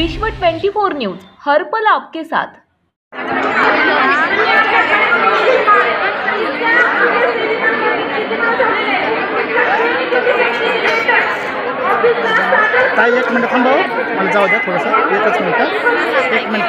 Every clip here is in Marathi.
विश्व 24 न्यूज हर पल आपके साथ। ताई एक मिनिट थांबा, मला जाऊ द्या थोडंसं, एकच मिनिट, एक मिनिट।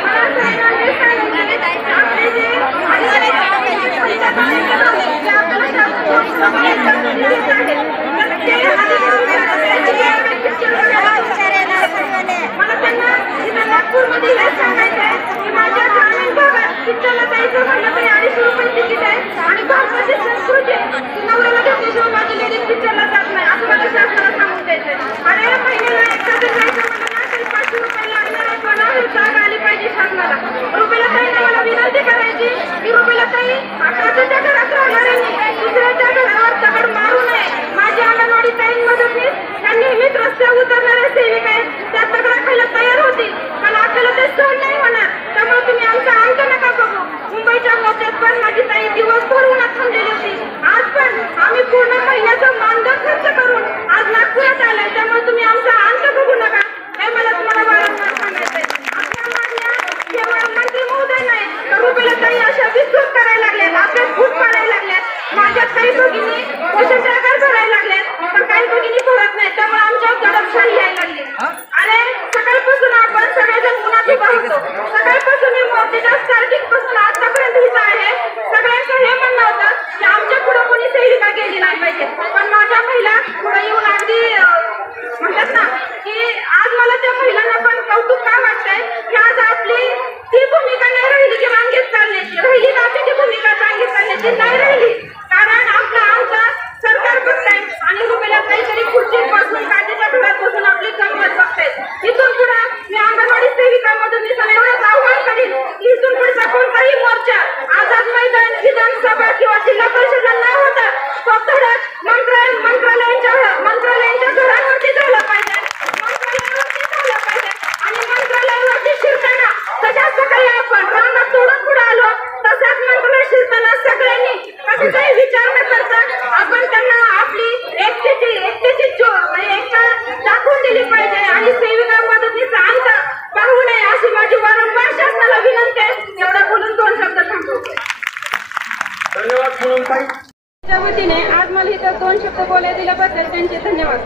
आज मला इथं 2 शब्द बोलायला दिल्याबद्दल त्यांचे धन्यवाद।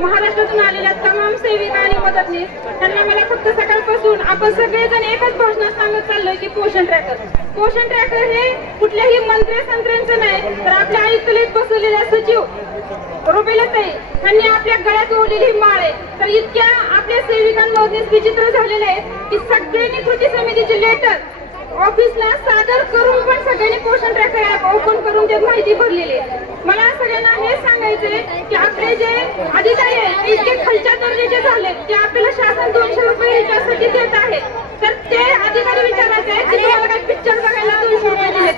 महाराष्ट्रातून आलेल्या तमाम सेविका आणि मदतनीस त्यांना मला फक्त सकाळपासून आपण सगळेजण एकच भाषणात सांगत चाललोय की पोषण ट्रॅकर हे कुठल्याही मंत्र्यांचं नाही, तर आपल्या आयुक्तालयात बसवलेल्या सचिव रुबेलाताई यांनी आपल्या गळ्यात ओढलेली माळ आहे। तर इतक्या आपल्या सेविकांमध्ये विचित्र झालेलं आहे की सगळ्यांनी कृती समितीचे लेटर ऑफिसला सादर करून पण सगळ्यांनी पोषण ट्रॅकर ऍप ओपन करून त्यात माहिती भरलेली आहे। मला सगळ्यांना हे सांगायचंय की आपले जे अधिकारी आहेत इतके खालच्या दर्जाचे झाले की आपल्याला शासन 200 रुपये ह्याच्यासाठी देत आहे, तर ते अधिकारी विचारायचे आहे की तुम्हाला काय पिक्चर बघायला 200 रुपये दिले।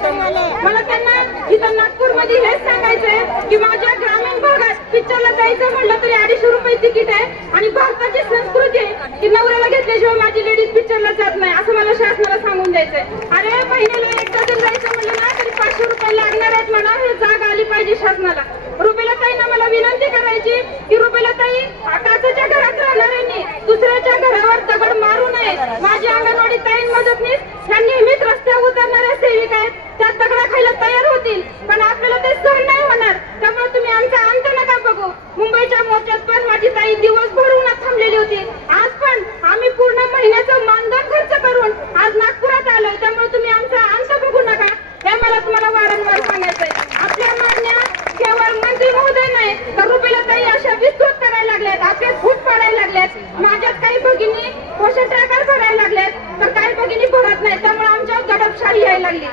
मला त्यांना इथं नागपूरमध्ये हेच सांगायचंय की माझ्या ग्रामीण भागात पिक्चरला जायचं म्हटलं तरी 250 रुपये तिकीट आहे आणि भारताची संस्कृती आहे की नवऱ्याला घेतल्याशिवाय माझी लेडीज पिक्चरला जात नाही, असं मला शासनाला सांगून द्यायचंय। अरे महिन्याला एकदा जर जायचं म्हणलं ना तरी 500 रुपये लागणार आहेत म्हणा, हे जाग आली पाहिजे शासनाला। रुबेलाताईंना मला विनंती करायची की रुबेलाताई काचेच्या घरात राहणाऱ्यांनी दुसऱ्याच्या घरावर दगड मारू नये। माझ्या अंगणवाडी ताई मदतनीस ह्या नेहमीच रस्त्यावर उतरणाऱ्या सेविका आहेत, त्या दगडा खायला तयार होतील पण आपल्याला ते सहन नाही होणार, त्यामुळे तुम्ही आमचा अंत नका बघू। मुंबईच्या मोर्चात पण माझी ताई दिवसभर उन्हात थांबलेली होती, आज पण आम्ही पूर्ण महिन्याचं मानधन खर्च करून आज नागपुरात आलोय, त्यामुळे तुम्ही आमचा अंत बघू नका, हे मला तुम्हाला वारंवार सांगायचंय। आपल्या मागण्या केवळ मंत्री महोदय नाही तर रुबेलाताई अशा विस्तृत करायला लागल्यात, आपले फूट पाडायला लागल्यात। माझ्यात काही भगिनी पोषण ट्रॅकर भरायला लागल्यात तर काही भगिनी भरत नाही, त्यामुळे आमच्यावर दडपशाही यायला लागली।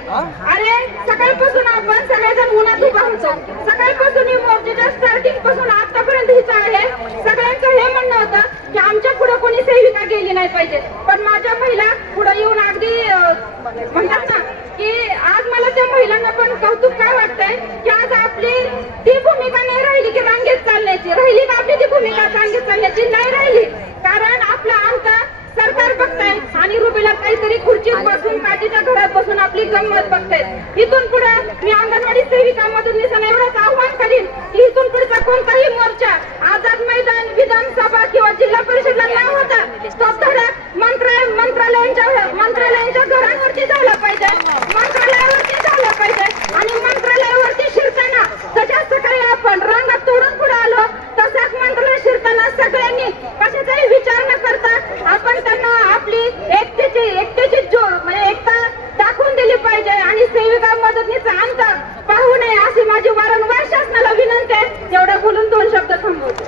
अरे सकाळपासून आपण सगळेजण उन्हात उभा होतो, सकाळपासून ही मोर्चाच्या स्टार्टिंग पासून आतापर्यंत हिचं आहे। सगळ्यांचं हे म्हणणं होतं की आमच्या पुढे कोणी सेविका गेली नाही पाहिजे, पण माझ्या महिला पुढे येऊन अगदी म्हणतात ना की आज मला त्या महिलांना पण कौतुक काय वाटतंय की आज आपली ती भूमिका नाही राहिली की रांगेत चालण्याची, राहिली का आपली ती भूमिका रांगेत चालण्याची नाही राहिली, कारण आपला अंत सरकार बघताय आणि रुबेला काहीतरी खुर्चीत बसून काचेच्या घरात बसून आपली गंमत बघतायत। इथून पुढे मी अंगणवाडी सेविका मदतनीसांना एवढंच आव्हान करीन की इथून पुढचा कोणताही मोर्चा आझाद मैदान, विधानसभा किंवा जिल्हा परिषदला न होता तो धडक मंत्रालयांच्या घरांवरती झाला पाहिजे, मंत्रालयावरती झाला पाहिजे. आणि मंत्रालयावरती शिरताना तशाच सकाळी आपण रांगात तोडून पुढे आलो, तसाच मंत्रालय शिरताना सगळ्यांनी कशाचाही विचार न करता आपण त्यांना आपली एकतेची म्हणजे एकता दाखवून दिली पाहिजे आणि सेविका मदतनीचा अंतर पाहू नये अशी माझी वारंवार शासनाला विनंती आहे. एवढं बोलून 2 शब्द थांबवतो.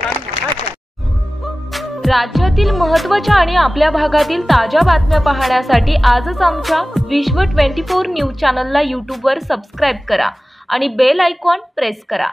राज्यातील महत्त्वाच्या आणि आपल्या भागातील ताज्या बातम्या पाहण्यासाठी आजच आमच्या विश्व 24 न्यूज चॅनलला यूट्यूबवर सबस्क्राईब करा आणि बेल आयकॉन प्रेस करा.